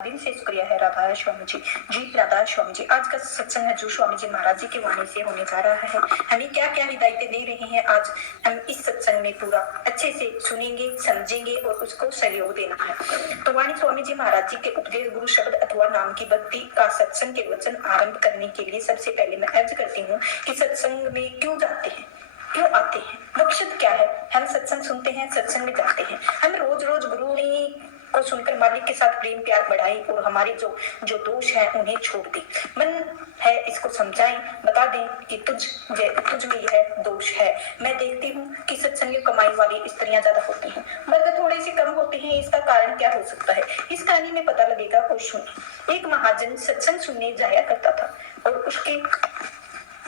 दिन से शुक्रिया है। राधा स्वामी जी। जी राधा स्वामी जी। आज का सत्संग है जो स्वामी जी महाराज जी की वाणी से होने जा रहा है। हमें क्या क्या हिदायतें दे रहे हैं, आज हम इस सत्संग में पूरा अच्छे से सुनेंगे, समझेंगे और उसको सहयोग देना है। तो वाणी स्वामी जी महाराज जी के उपदेश गुरु शब्द अथवा नाम की भक्ति का सत्संग के वचन आरंभ करने के लिए सबसे पहले मैं अर्ज करती हूँ कि सत्संग में क्यों जाते हैं, क्यों आते हैं, मकसद क्या है। हम सत्संग सुनते हैं, सत्संग में जाते हैं। हम रोज रोज गुरु को सुनकर मालिक के साथ प्रेम प्यार बढ़ाएं और हमारे जो दोष है उन्हें छोड़ दें। मन है इसको समझाएं, बता दें कि तुझ में यह दोष है। मैं देखती हूँ कि सत्संग में कमाई वाली स्त्रियां ज्यादा होती हैं, मर्द थोड़े से कम होते हैं। इसका कारण क्या हो सकता है, इस कहानी में पता लगेगा। कोई सुने। एक महाजन सत्संग सुनने जाया करता था और उसके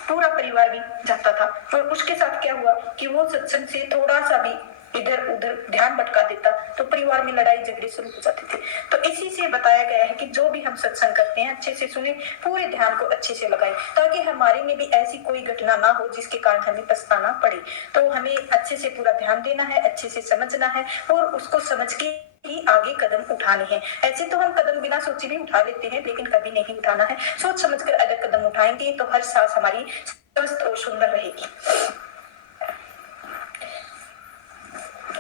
पूरा परिवार भी जाता था। और उसके साथ क्या हुआ कि वो सत्संग से थोड़ा सा भी इधर उधर ध्यान भटका देता तो परिवार में लड़ाई झगड़े शुरू हो जाते थे। तो इसी से बताया गया है कि जो भी हम सत्संग करते हैं अच्छे से सुने, पूरे ध्यान को अच्छे से लगाएं, ताकि हमारे में भी ऐसी कोई घटना ना हो जिसके कारण हमें पछताना पड़े। तो हमें अच्छे से पूरा ध्यान देना है, अच्छे से समझना है और उसको समझ के ही आगे कदम उठाने हैं। ऐसे तो हम कदम बिना सोचे भी उठा लेते हैं, लेकिन कभी नहीं उठाना है। सोच समझकर अगर कदम उठाएंगे तो हर सांस हमारी स्वस्थ और सुंदर रहेगी।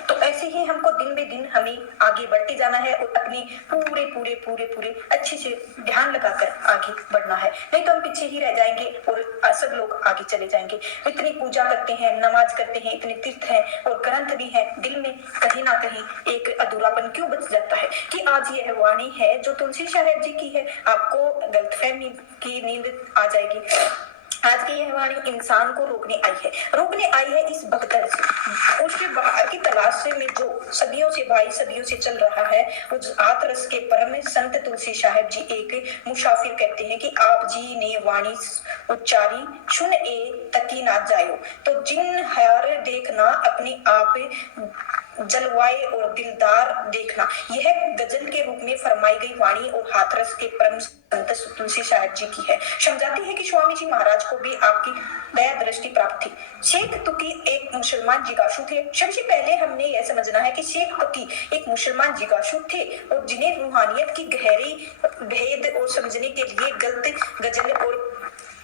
तो ऐसे ही हमको दिन बे दिन हमें आगे बढ़ते जाना है और अपनी पूरे पूरे पूरे पूरे अच्छे से ध्यान लगाकर आगे बढ़ना है। नहीं तो हम पीछे ही रह जाएंगे और सब लोग आगे चले जाएंगे। इतनी पूजा करते हैं, नमाज करते हैं, इतने तीर्थ हैं और ग्रंथ भी हैं, दिल में कहीं ना कहीं एक अधूरापन क्यों बच जाता है कि आज यह वाणी है जो तुलसी साहब जी की है, आपको गलतफहमी की नींद आ जाएगी। आज की यह वाणी इंसान को रोकने आई है इस भगदड़ से, उसके बाहर की तलाश से में जो सदियों से चल रहा है। उस आतरस के परम संत तुलसी साहब जी एक मुसाफिर कहते हैं कि आप जी ने वाणी उच्चारी सुन ए तकी ना जायो, तो जिन हार देखना अपने आप जलवाए और दिलदार देखना। यह गजल के रूप में फरमाई गई वाणी और हाथरस के परम संत तुलसी साहब जी की है। समझाती है कि स्वामी जी महाराज को भी आपकी दया दृष्टि प्राप्त थी। शेख तुकी एक मुसलमान जिज्ञासु थे। सबसे पहले हमने यह समझना है कि शेख तुकी एक मुसलमान जिज्ञासु थे और जिन्हें रूहानियत की गहरी भेद और समझने के लिए गलत गजल और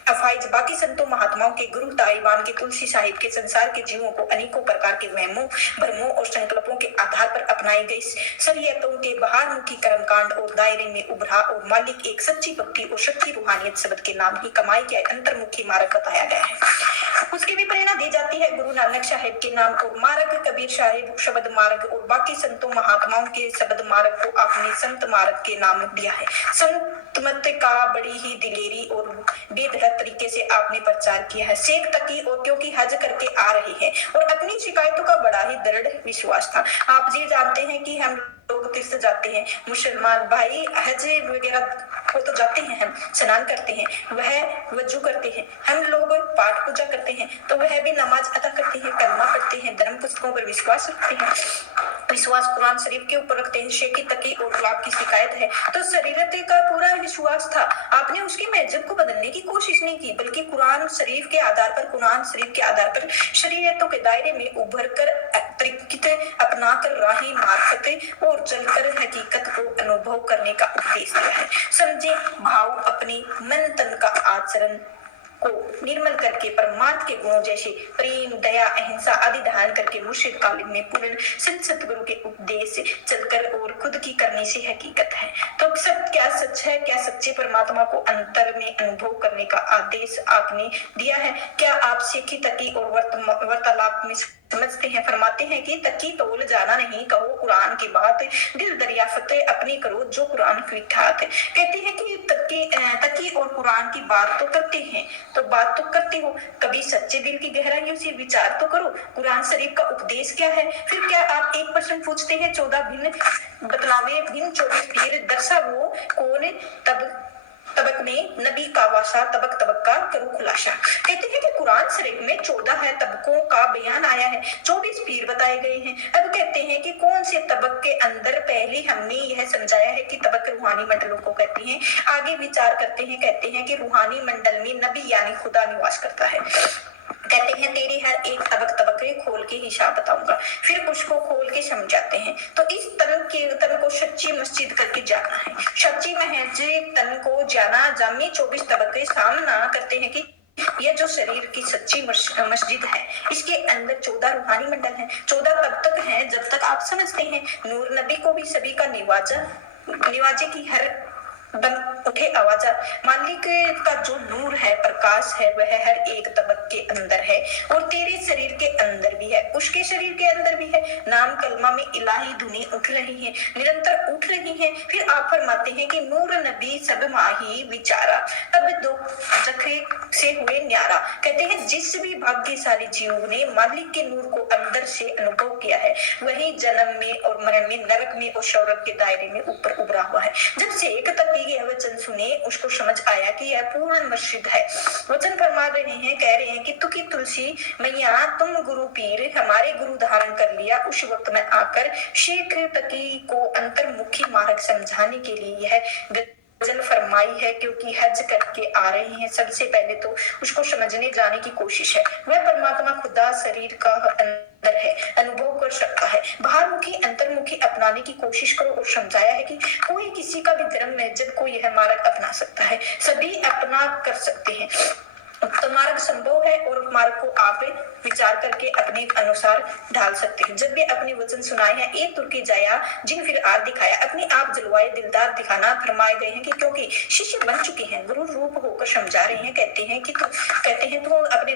अफाइज बाकी संतों महात्माओं के गुरु ताइवान के तुलसी साहिब के संसार के जीवों को अनेकों प्रकार के वहमों भ्रमों और संकल्पों के आधार पर अपनाई गई शरीयतों के बाहरमुखी कर्मकांड और दायरे में उभरा और मालिक एक सच्ची भक्ति और सच्ची रूहानियत शब्द के नाम ही कमाई के अंतर्मुखी मार्ग बताया गया है। उसकी भी प्रेरणा दी जाती है गुरु नानक साहिब के नाम और मार्ग, कबीर साहिब शब्द मार्ग और बाकी संतों महात्माओं के शब्द मार्ग को आपने संत मार्ग के नाम दिया है। संत मत का बड़ी ही दिलेरी और बेधड़क तरीके से आपने प्रचार किया है। शेख तकी और क्योंकि हज करके आ रहे हैं और अपनी शिकायतों का बड़ा ही दृढ़ विश्वास था। आप जी जानते हैं कि हम लोग तीर्थ जाते हैं, मुसलमान भाई हज वगैरह को तो जाते हैं, हम स्नान करते हैं, वह वजू करते हैं, हम लोग पाठ पूजा करते हैं, तो वह भी नमाज अदा करते हैं, कलमा पढ़ते हैं, धर्म पुस्तकों पर विश्वास रखते हैं, विश्वास कुरान शरीफ के ऊपर रखते हैं। शेखी तकी और गुलाब की शिकायत है तो शरीरत का पूरा विश्वास था। आपने उसके महजब को बदलने की कोशिश नहीं की, बल्कि कुरान शरीफ के आधार पर शरीयतों के दायरे में उभर कर अपना कर राही मार्फत और चलकर हकीकत को अनुभव करने का उपदेश दिया है। समझे भाव अपने मन तन का आचरण को निर्मल करके परमार्थ के गुणों जैसे प्रेम, दया, अहिंसा आदि धारण करके मुर्शिद कालिम में पूर्ण संत सतगुरु के उपदेश से चलकर और खुद की करने से हकीकत है। तो सब क्या सच है, क्या सच्चे परमात्मा को अंतर में अनुभव करने का आदेश आपने दिया है। क्या आप शेखी तकी और वार्तालाप में समझते हैं, फरमाते हैं कि तकी तोल जाना नहीं, कहो कुरान की बात, दिल दरियाफत अपनी करो जो कुरान की ठात है। कहते हैं कि तकी और कुरान की बात तो करते हैं, तो बात तो करते हो, कभी सच्चे दिल की गहराइयों से विचार तो करो। कुरान शरीफ का उपदेश क्या है? फिर क्या आप एक प्रश्न पूछते हैं 14 भिन्न बतलावे भिन्न 24 पीर दरसा वो कौन तबक में नबी का वासा तबक का करो खुलासा। कहते हैं कि कुरान शरीफ में 14 है तबकों का बयान आया है, 24 पीर बताए गए हैं। अब कहते हैं कि कौन से तबक के अंदर, पहले हमने यह समझाया है कि तबक रूहानी मंडलों को कहते हैं। आगे विचार करते हैं, कहते हैं कि रूहानी मंडल में नबी यानी खुदा निवास करता है। कहते हैं तेरे हर एक तबक तबके खोल के हिसाब बताऊंगा, फिर उसको खोल के समझाते हैं। तो इस तन को सच्ची मस्जिद करके जाना है। सच्ची मस्जिद तन को जाना जामी 24 तबके सामना करते हैं कि यह जो शरीर की सच्ची मस्जिद है, इसके अंदर 14 रूहानी मंडल हैं। 14 तब तक हैं जब तक आप समझते हैं। नूर नबी को भी सभी का निवाजे की हर दम उठे आवाजा। मालिक का जो नूर है, प्रकाश है, वह हर एक तबक के अंदर है और तेरे शरीर के अंदर भी है, उसके शरीर के अंदर भी है। नाम कलमा में इलाही धुनी उठ रही है, निरंतर उठ रही है। फिर आप फरमाते हैं कि नूर नबी सब माही विचारा, तब दो जखे से हुए न्यारा। कहते हैं जिस भी भाग्यशाली जीव ने मालिक के नूर को अंदर से अनुभव किया है, वही जन्म में और मरण में, नरक में और सौरभ के दायरे में ऊपर उभरा हुआ है। जब से एक तकी यह वचन सुने, उसको समझ आया कि यह पूर्ण मस्जिद है। वचन फरमा रहे हैं, कह रहे हैं कि तुकी तुलसी मैया तुम गुरु पीर हमारे गुरु धारण कर लिया। उस वक्त में आकर शेख तकी को अंतर्मुखी मार्ग समझाने के लिए यह गजल फरमाई है, क्योंकि हज करके आ रहे हैं। सबसे पहले तो उसको समझने जाने की कोशिश है। वह परमात्मा खुदा शरीर का अंदर है, अनुभव कर सकता है। बाहरमुखी अंतर्मुखी अपनाने की कोशिश करो और समझाया है कि कोई किसी का भी धर्म महजब को यह मार्ग अपना सकता है, सभी अपना कर सकते हैं। तो मार्ग संभव है और मार्ग को आप विचार करके अपने अनुसार ढाल सकते हैं। जब भी अपने वचन सुनाए हैं, एक तुर्की जाया जिन फिर आर दिखाया, अपने आप जलवाए दिलदार दिखाना फरमाए गए हैं कि क्योंकि शिष्य बन चुके हैं, गुरु रूप होकर समझा रहे हैं। कहते हैं तू अपने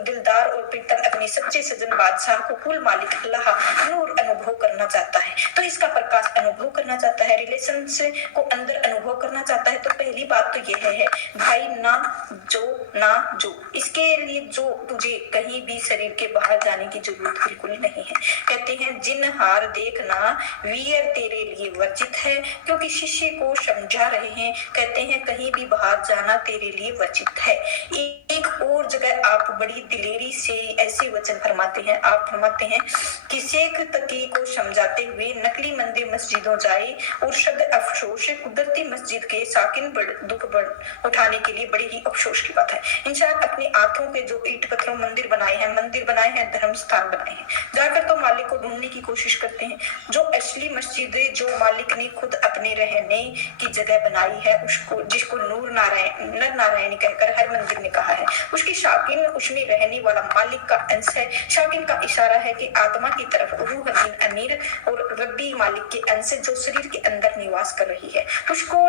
दिलदार और प्रीतम अपने सच्चे सजन बादशाह को कुल मालिक अल्लाह नूर अनुभव करना चाहता है, तो इसका प्रकाश अनुभव करना चाहता है, रिलेशन को अंदर अनुभव करना चाहता है। तो पहली बात तो यह है भाई, ना जो इसके लिए जो तुझे कहीं भी शरीर के बाहर जाने की जरूरत बिल्कुल नहीं है। कहते हैं जिन हार देखना वीर तेरे लिए वर्जित है, क्योंकि शिष्य को समझा रहे हैं। कहते हैं कहीं भी बाहर जाना तेरे लिए वर्जित है। एक और जगह आप बड़ी दिलेरी से ऐसे वचन फरमाते हैं। आप फरमाते हैं कि शेख तकी को समझाते हुए नकली मंदिर मस्जिदों जाए और शब्द अफसोस, कुदरती मस्जिद के साकिन दुख उठाने के लिए बड़ी ही अफसोस की बात है। इंसान अपने आंखों के जो ईंट पत्थरों मंदिर बनाए हैं, धर्म स्थान बनाए हैं, जाकर तो मालिक को ढूंढने की कोशिश करते हैं। जो असली मस्जिद जो मालिक ने खुद अपने रहने की जगह बनाई है, उसको जिसको नर नारायण कहकर हर मंदिर में कहा है, उसकी शाकिन उसमें रहने वाला मालिक का अंश है। शाकिन का इशारा है कि आत्मा की तरफ रूह अमीर और रब्बी मालिक के अंश जो शरीर के अंदर निवास कर रही है, उसको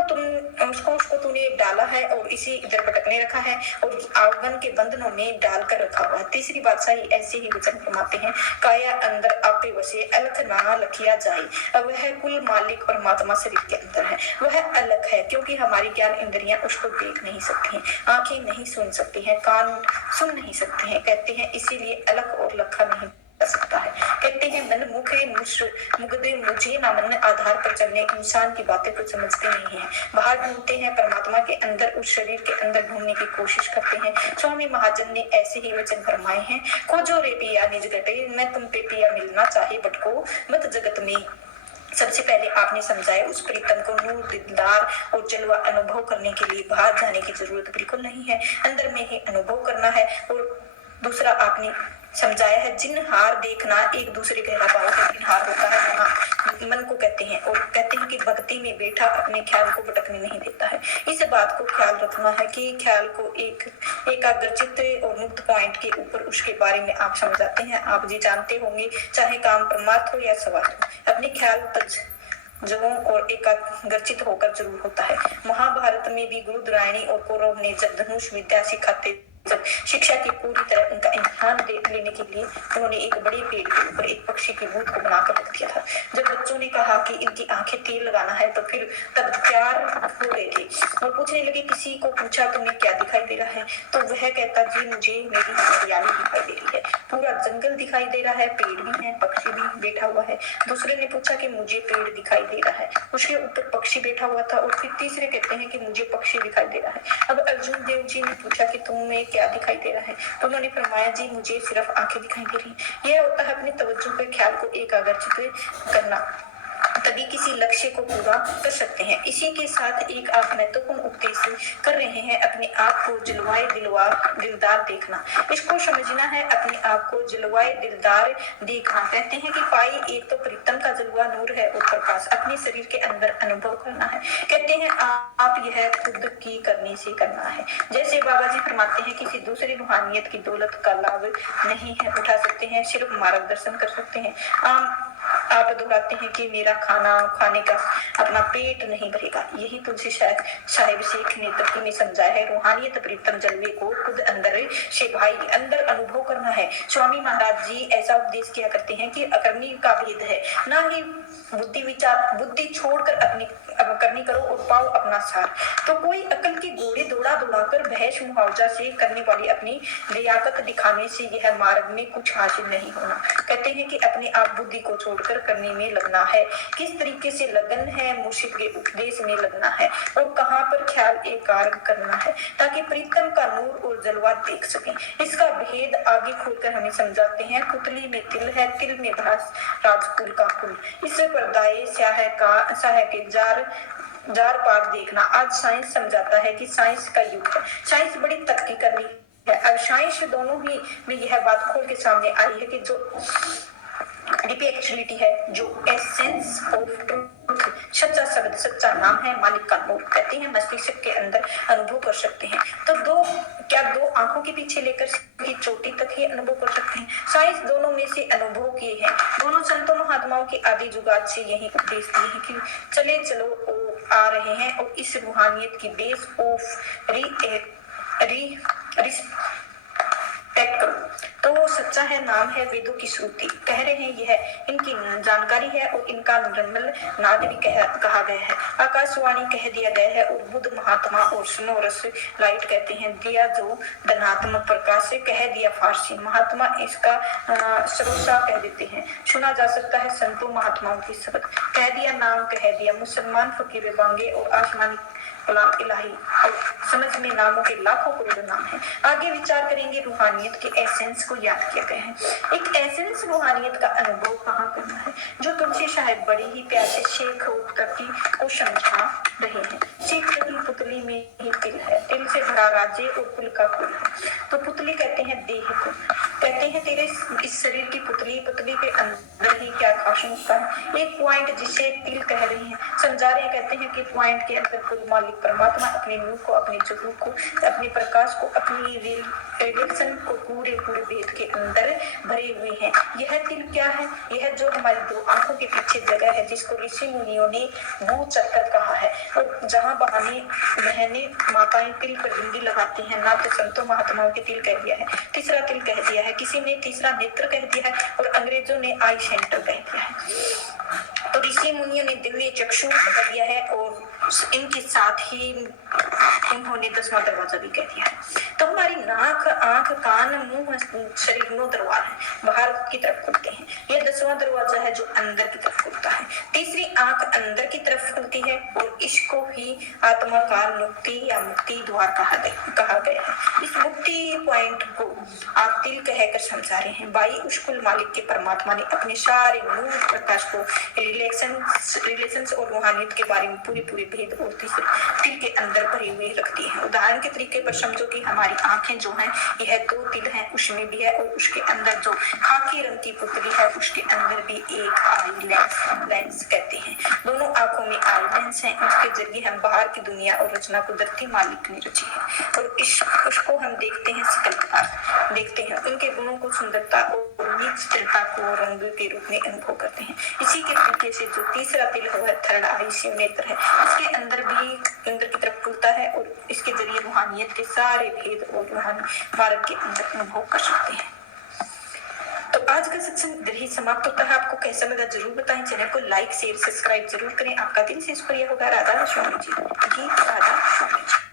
तूने डाला है और इसी इधर भटकने रखा है और आवन के बंधनों में डालकर रखा हुआ है। तीसरी बादशाही ऐसे ही वचन फरमाते हैं, काया अंदर आपे वसे अलख ना लखिया जाए। अब वह कुल मालिक परमात्मा शरीर के अंदर है, वह अलग है, क्योंकि हमारी ज्ञान इंद्रियां उसको देख नहीं सकती हैं, आंखें नहीं सुन सकती हैं, कान सुन नहीं सकते हैं। कहते हैं इसीलिए अलग और लखा नहीं कर सकता है। कहते हैं मन मुखे मुगदे मुझे ना मन आधार पर चलने इंसान की बातें को समझते नहीं है। बाहर ढूंढते हैं परमात्मा के अंदर, उस शरीर के अंदर ढूंढने की कोशिश करते हैं। स्वामी महाजन ने ऐसे ही वचन फरमाए हैं, खोजो रे पिया निज गटे, मैं तुम पे पिया मिलना चाहे भटको मत जगत में। सबसे पहले आपने समझाया उस प्रीतम को नूर दिलदार और जलवा अनुभव करने के लिए बाहर जाने की जरूरत बिल्कुल नहीं है, अंदर में ही अनुभव करना है। और दूसरा आपने समझाया है जिन हार देखना, एक दूसरे के भाव का जिन हार होता है वहाँ मन को कहते हैं, और कहते हैं कि भक्ति में बैठा अपने ख्याल को भटकने नहीं देता है। इस बात को ख्याल रखना है कि ख्याल को एक एकाग्रचित और मुक्त पॉइंट के ऊपर उसके बारे में आप समझाते हैं। आप जी जानते होंगे, चाहे काम परमार्थ हो या स्वार्थ हो, अपने ख्याल जगहों और एकाग्रचित होकर जरूर होता है। महाभारत में भी गुरु द्रोणानी और कौरव ने जब धनुष विद्या सिखाते, जब शिक्षा की पूरी तरह उनका इम्तिहान लेने के लिए उन्होंने एक बड़े पेड़ के ऊपर एक पक्षी की मूर्त को बनाकर रख दिया था। जब बच्चों ने कहा कि इनकी आंखें तेल लगाना है, तो फिर तब प्यार हो गए थे और पूछने लगे, किसी को पूछा तुम्हें क्या दिखाई दे रहा है, तो वह कहता जी मुझे मेरी हरियाली दिखाई दे रही है, पूरा जंगल दिखाई दे रहा है, पेड़ भी है, पक्षी भी बैठा हुआ है। दूसरे ने पूछा कि मुझे पेड़ दिखाई दे रहा है, उसके ऊपर पक्षी बैठा हुआ था। और फिर तीसरे कहते हैं कि मुझे पक्षी दिखाई दे रहा है। अब अर्जुन देव जी ने पूछा कि तुम्हें क्या दिखाई दे रहा है, तो उन्होंने फरमाया जी मुझे सिर्फ आंखें दिखाई दे रही हैं। यह होता है अपनी तवज्जो पे ख्याल को एकाग्रचित करना। तभी तभी किसी लक्ष्य को पूरा कर सकते हैं। इसी के साथ एक आप महत्वपूर्ण उपदेश कर रहे हैं, अपने आप को जलवाए दिलदार देखना। इसको समझना है, अपने आप को जलवाए दिलदार देखना। कहते हैं कि पाई एक तो प्रीतम का जलवा नूर है और प्रकाश अपने शरीर के अंदर अनुभव करना है। कहते हैं आप यह खुद की करने से करना है। जैसे बाबा जी फरमाते हैं, किसी दूसरी रूहानियत की दौलत का लाभ नहीं है उठा सकते हैं, सिर्फ मार्गदर्शन कर सकते हैं। आप दोहराते हैं कि मेरा खाने का अपना पेट नहीं भरेगा। यही तुलसी साहिब शेख ने तर्की में समझाया है। रूहानियत प्रीतम जलवे को खुद अंदर से भाई अंदर अनुभव करना है। स्वामी महाराज जी ऐसा उपदेश किया करते हैं कि अकर्मी का भेद है, ना ही बुद्धि छोड़कर अपनी करनी करो और पाओ अपना सार। तो कोई अकल के घोड़े दौड़ा कर बहस मुआवजा से करने वाली अपनी लियाकत दिखाने से यह मार्ग में कुछ हासिल नहीं होना। कहते हैं कि अपने आप बुद्धि को छोड़कर करने में लगना है। किस तरीके से लगन है, मुर्शिद के उपदेश में लगना है और कहाँ पर ख्याल एकाग्र करना है, ताकि प्रीतम का नूर और जलवा देख सकें। इसका भेद आगे खोलकर हमें समझाते हैं। पुतली में तिल है, तिल में भास राजकुल का कुल। इससे पर्दाए स्याह के जार पार देखना। आज साइंस समझाता है कि साइंस का युग है। साइंस बड़ी तरक्की कर रही है। अब साइंस दोनों ही में यह बात खोल के सामने आई है कि जो एक्चुअलिटी है, जो एसेंस ऑफ ट्रूथ, सच्चा शब्द, सच्चा नाम है, मालिक का नूर। कहते हैं मस्तिष्क के अंदर अनुभव कर सकते हैं। तो दो आंखों के पीछे लेकर की चोटी तक ही अनुभव कर सकते हैं। साइंस दोनों में से अनुभव किए हैं। दोनों संतों महात्माओं के आदि जुगात से यही उपदेश दिए हैं कि चलो आ रहे हैं और इस रूहानियत की बेस ऑफ रिस्पेक्ट करो। तो वो सच्चा है, नाम है, वेदों की श्रुति। कह रहे हैं यह इनकी जानकारी है और इनका निर्मल नाद भी कहा गया है। आकाशवाणी कह दिया गया है और बुद्ध महात्मा और स्नोरस लाइट कहते हैं दिया जो धनात्मक प्रकाश से कह दिया फारसी। महात्मा इसका सरोसा कह देते हैं। सुना जा सकता है संतों महात्माओं की शब्द। कह दिया नाम कह दिया। मुसलमान फकीर बांगे और आसमानी कलाम इलाही और समझ में नामों के लाखों करोड़ नाम हैं। आगे विचार करेंगे। रूहानियत के एसेंस को याद किया गया है। एक एसेंस रूहानियत का अनुभव कहाँ करना है, जो तुलसी साहिब बड़ी ही प्यार से शेख तकी को समझा रहे हैं। शेख तकी पुतली में ही तिल है, तिल से भरा राज्य और कुल का कुल है। तो पुतली कहते हैं देह को। कहते हैं तेरे इस शरीर की पुतली के अंदर ही क्या खास नुस्खा है। एक पॉइंट जिसे तिल कह रहे हैं समझा रहे हैं। कहते हैं कि पॉइंट के अंदर कुल मालिक परमात्मा अपने नूर को, अपने जगू को, अपने प्रकाश को, अपनी रेडिएशन को पूरे भेद के अंदर भरे हुए हैं। यह तिल क्या है? यह जो हमारी दो आंखों के पीछे जगह है, जिसको ऋषि मुनियों ने भू चक्कर कहा है, और जहाँ बहने माताएं तिल पर बिंदी लगाती हैं, ना तो संतों महात्माओं के तिल कह दिया है, तीसरा तिल कह दिया है, किसी ने तीसरा नेत्र कह दिया है और अंग्रेजों ने आई सेंटर कह दिया है। तो ऋषि मुनियों ने दिव्य चक्षु कह दिया है और इनके साथ ही इन्होंने 10वां दरवाजा भी कह दिया है। तो हमारी नाक, आंख, कान, मुंह, शरीर 9 दरवाजे हैं, बाहर की तरफ खुलते हैं। यह 10वां दरवाजा है जो अंदर की तरफ खुलता है। तीसरी आंख अंदर की तरफ खुलती है और इसको ही आत्मा का मुक्ति या मुक्ति द्वार कहा गया है। इस मुक्ति पॉइंट को आप तिल कहकर समझा रहे हैं। बाई उशकुल मालिक के परमात्मा ने अपने सारे नूर प्रकाश को रिलेशंस और रूहानियत के बारे में पूरे भेद और तिल के अंदर भरे हुए रखती है। उदाहरण के तरीके पर समझो कि हमारी आंखें जो हैं, यह 2 तिल हैं, उसमें भी है, और उसके अंदर जो खाकी रंग की पुतली है उसके अंदर भी एक आई लेंस कहते हैं। दोनों आंखों में आई लेंस है, उसके जरिए हम बाहर की दुनिया और रचना कुदरती मालिक ने रची है और उसको हम देखते हैं, सकलता देखते हैं, उनके गुणों को, सुंदरता और नीच स्थिरता को रंग के रूप में अनुभव करते हैं। इसी के तरीके से जो तीसरा तिल है, थर्ड आई शिव नेत्र है, इसके अंदर भी अंदर की तरफ खुलता है और इसके जरिए रूहानियत के सारे भेद और रूहानी मार्ग के अंदर अनुभव कर सकते हैं। तो आज का सत्संग इधर ही समाप्त होता है। आपको कैसा लगा जरूर बताएं। चैनल को लाइक शेयर सब्सक्राइब जरूर करें। आपका दिन से शुक्रिया होगा। राधा स्वामी जी। राधा स्वामी जी।